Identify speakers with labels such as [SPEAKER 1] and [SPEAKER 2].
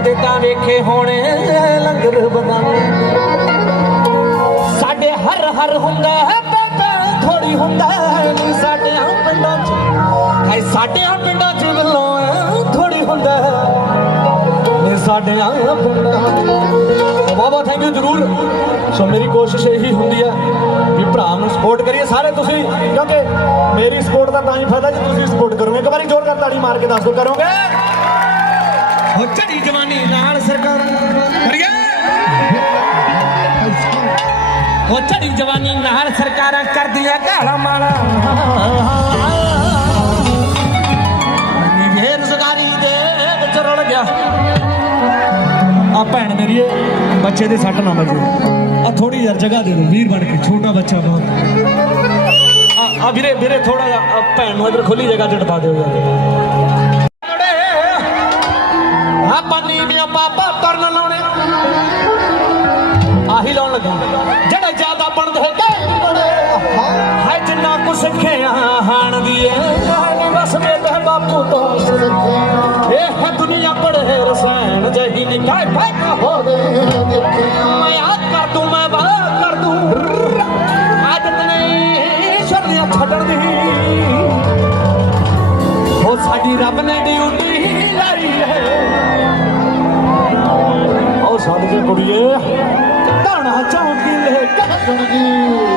[SPEAKER 1] ਸਾਡੇ ਤਾਂ ਵੇਖੇ ਹੋਣੇ ਲੰਗਰ ਬਦਾਨੇ ਸਾਡੇ ਹਰ ਹਰ ਹੁੰਦਾ ਹੈ ਬੇਬੇ ਥੋੜੀ ਹੁੰਦਾ ਹੈ ਸਾਡੇ ਆ ਪਿੰਡਾਂ 'ਚ। ਹੈ ਸਾਡੇ ਆ ਪਿੰਡਾਂ 'ਚ ਵੱਲੋਂ ਥੋੜੀ ਹੁੰਦਾ ਹੈ ਸਾਡੇ ਆ ਪਿੰਡਾਂ ਬਾਬਾ ਥੈਂਕ ਯੂ ਜਰੂਰ। ਸੋ ਮੇਰੀ ਕੋਸ਼ਿਸ਼ ਇਹੀ ਹੁੰਦੀ ਹੈ ਵੀ ਭਰਾ ਨੂੰ ਸਪੋਰਟ ਕਰੀਏ ਸਾਰੇ ਤੁਸੀਂ, ਕਿਉਂਕਿ ਮੇਰੀ ਸਪੋਰਟ ਦਾ ਤਾਂ ਹੀ ਫਾਇਦਾ ਜੇ, ਤੁਸੀਂ ਸਪੋਰਟ ਕਰੋਗੇ। ਇੱਕ ਵਾਰੀ ਜ਼ੋਰ ਕਰ ਤਾੜੀ ਮਾਰ ਕੇ ਦੱਸ ਦਿਓ, ਕਰੋਗੇ? ਹੋ ਝੜੀ ਜਵਾਨੀ ਨਾਲ ਸਰਕਾਰ ਕਰੀਏ। ਉਹ ਝੜੀ ਜਵਾਨੀ ਨਾਲ ਸਰਕਾਰਾਂ ਕਰਦੀਆਂ ਘਾਲਾ ਮਾਲਾ। ਬੇਰੁਜ਼ਗਾਰੀ ਦੇ ਵਿੱਚ ਰੁੜ ਗਿਆ। ਆ ਭੈਣ ਮੇਰੀ ਬੱਚੇ ਦੇ ਸੱਟ ਨਾ ਵੱਜੇ। ਆ ਥੋੜੀ ਯਾਰ ਜਗ੍ਹਾ ਦੇ ਦਿਓ, ਵੀਰ ਬਣ ਕੇ, ਛੋਟਾ ਬੱਚਾ ਬਹੁਤ ਆ ਵੀਰੇ ਵੀਰੇ ਥੋੜਾ ਜਿਹਾ ਭੈਣ ਨੂੰ ਇਧਰ ਖੁੱਲੀ ਜਗ੍ਹਾ ਤੇ ਟਪਾ ਦਿਓ ਯਾਰ। ਪਾਣੀ ਪਾਪਾ ਤਰਨ ਲਾਉਣੇ। ਆਹੀ ਲਾਉਣ ਲੱਗਾ। ਜਿਹੜੇ ਜ਼ਿਆਦਾ ਬਣਦੇ ਗਏ ਹੈ ਜਿੰਨਾ ਕੁ ਸਿੱਖਿਆ ਹਾਣ ਦੀ ਏ ਨਹੀਂ ਬਸ ਮੇਰੇ ਬਾਪੂ ਤੋਂ ਇਹ ਹੈ ਦੁਨੀਆ ਬੜੇ ਰਸਾਇਣ ਜਹੀ ਨਿਕਾਇ ਫਾਇਦਾ ਹੋ ਮੈਂ ਕੁੜੀਏ। ਧਾਣਾ ਚੌਂਕੀ ਲੈ ਕੱਢਣ ਦੀ